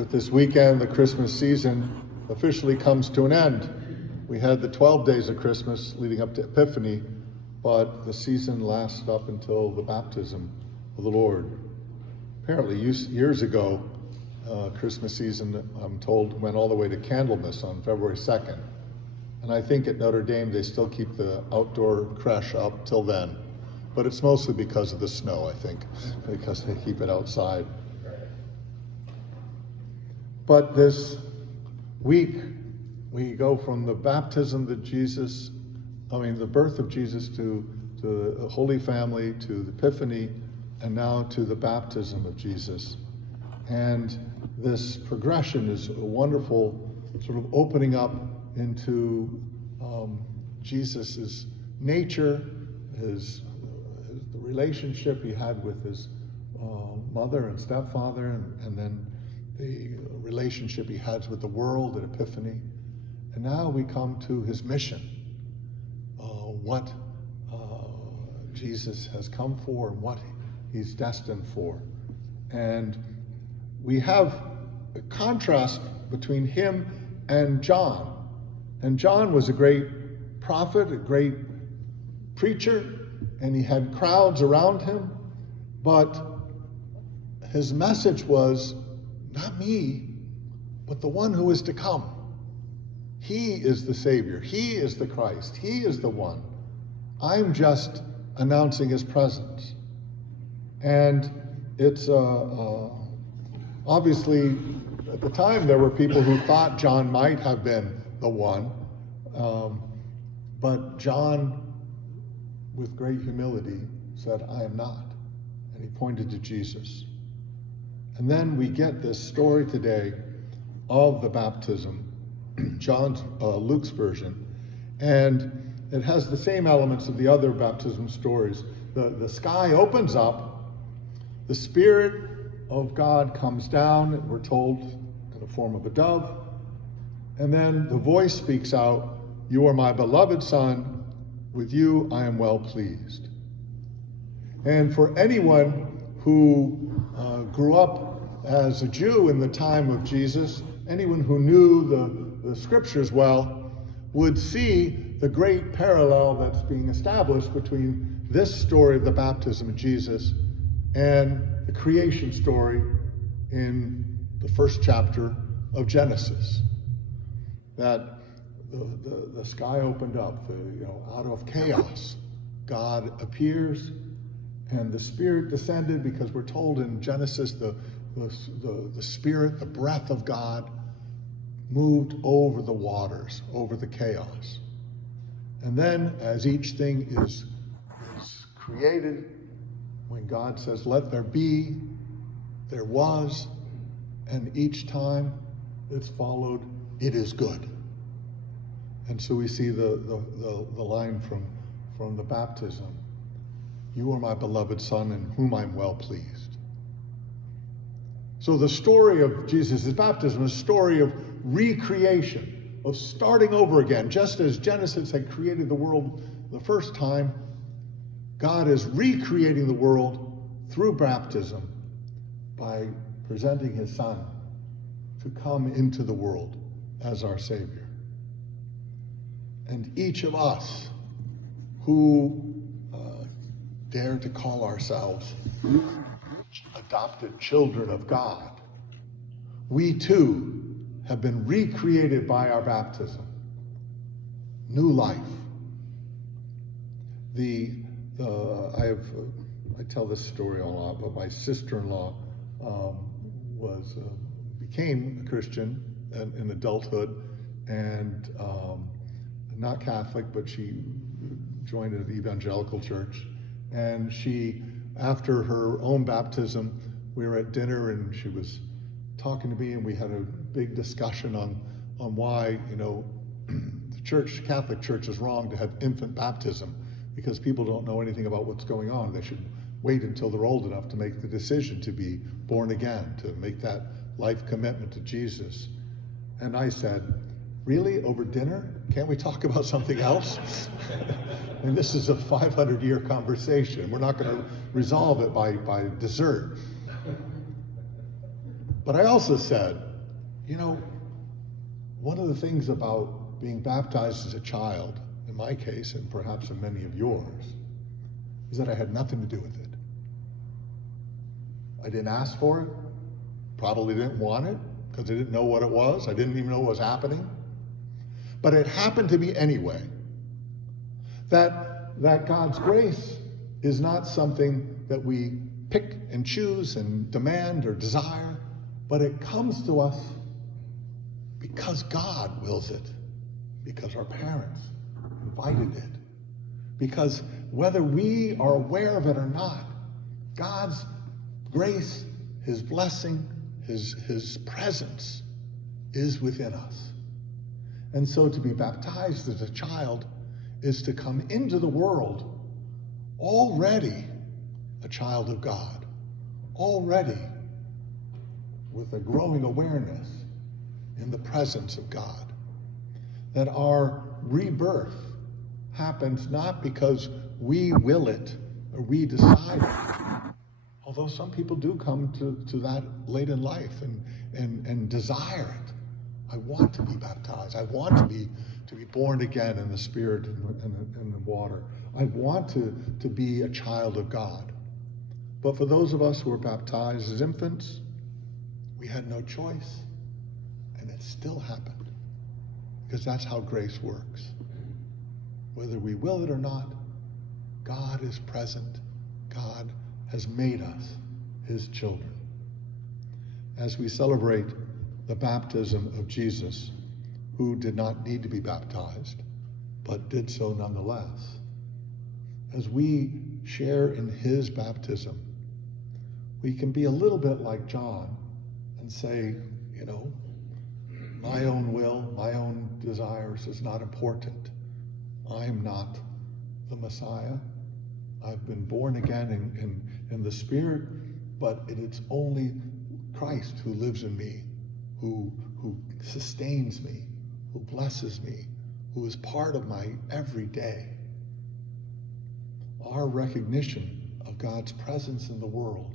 with this weekend, the Christmas season officially comes to an end. We had the 12 days of Christmas leading up to Epiphany, but the season lasted up until the baptism of the Lord. Apparently, years ago, Christmas season, I'm told, went all the way to Candlemas on February 2nd. And I think at Notre Dame, they still keep the outdoor creche up till then. But it's mostly because of the snow, I think, because they keep it outside. But this week, we go from the baptism that the birth of Jesus to the Holy Family, to the Epiphany, and now to the baptism of Jesus. And this progression is a wonderful sort of opening up into Jesus's nature, the relationship he had with his mother and stepfather, and then the relationship he has with the world at Epiphany. And now we come to his mission, what Jesus has come for and what he's destined for. And we have a contrast between him and John. And John was a great prophet, a great preacher, and he had crowds around him, but his message was, not me, but the one who is to come. He is the Savior. He is the Christ. He is the one. I'm just announcing his presence. And it's obviously, at the time, there were people who thought John might have been the one. But John, with great humility, said, I am not. And he pointed to Jesus. And then we get this story today of the baptism, Luke's version, and it has the same elements of the other baptism stories. The sky opens up, the Spirit of God comes down, we're told, in the form of a dove, and then the voice speaks out, you are my beloved Son, with you I am well pleased. And for anyone who grew up as a Jew in the time of Jesus, anyone who knew the scriptures well, would see the great parallel that's being established between this story of the baptism of Jesus and the creation story in the first chapter of Genesis. That the sky opened up, out of chaos, God appears, and the Spirit descended, because we're told in Genesis the Spirit, the breath of God, moved over the waters, over the chaos. And then, as each thing is created, when God says, let there be, there was, and each time it's followed, it is good. And so we see the line from the baptism, you are my beloved Son in whom I'm well pleased. So the story of Jesus' baptism is a story of recreation, of starting over again. Just as Genesis had created the world the first time, God is recreating the world through baptism by presenting his Son to come into the world as our Savior. And each of us who dare to call ourselves adopted children of God, we too have been recreated by our baptism. New life. I tell this story a lot, but my sister-in-law became a Christian in adulthood, and not Catholic, but she joined an evangelical church. And she, after her own baptism, we were at dinner and she was talking to me, and we had a big discussion on why, the Catholic Church is wrong to have infant baptism, because people don't know anything about what's going on. They should wait until they're old enough to make the decision to be born again, to make that life commitment to Jesus. And I said, really, over dinner? Can't we talk about something else? And this is a 500-year conversation. We're not going to resolve it by dessert. But I also said, You know, one of the things about being baptized as a child, in my case, and perhaps in many of yours, is that I had nothing to do with it. I didn't ask for it, probably didn't want it, because I didn't know what it was. I didn't even know what was happening. But it happened to me anyway. That God's grace is not something that we pick and choose and demand or desire, but it comes to us because God wills it, because our parents invited it, because whether we are aware of it or not, God's grace, his blessing, his presence is within us. And so to be baptized as a child is to come into the world already a child of God, already with a growing awareness in the presence of God. That our rebirth happens not because we will it or we decide it, although some people do come to that late in life and desire it. I want to be baptized. I want to be born again in the Spirit and the water. I want to be a child of God. But for those of us who were baptized as infants, we had no choice, and it still happened, because that's how grace works. Whether we will it or not, God is present. God has made us his children. As we celebrate the baptism of Jesus, who did not need to be baptized, but did so nonetheless, as we share in his baptism, we can be a little bit like John and say, you know, my own will, my own desires is not important. I'm not the Messiah. I've been born again in the Spirit, but it's only Christ who lives in me, who sustains me, who blesses me, who is part of my everyday. Our recognition of God's presence in the world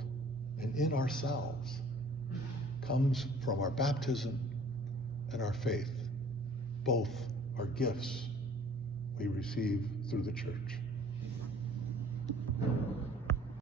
and in ourselves comes from our baptism and our faith. Both are gifts we receive through the church.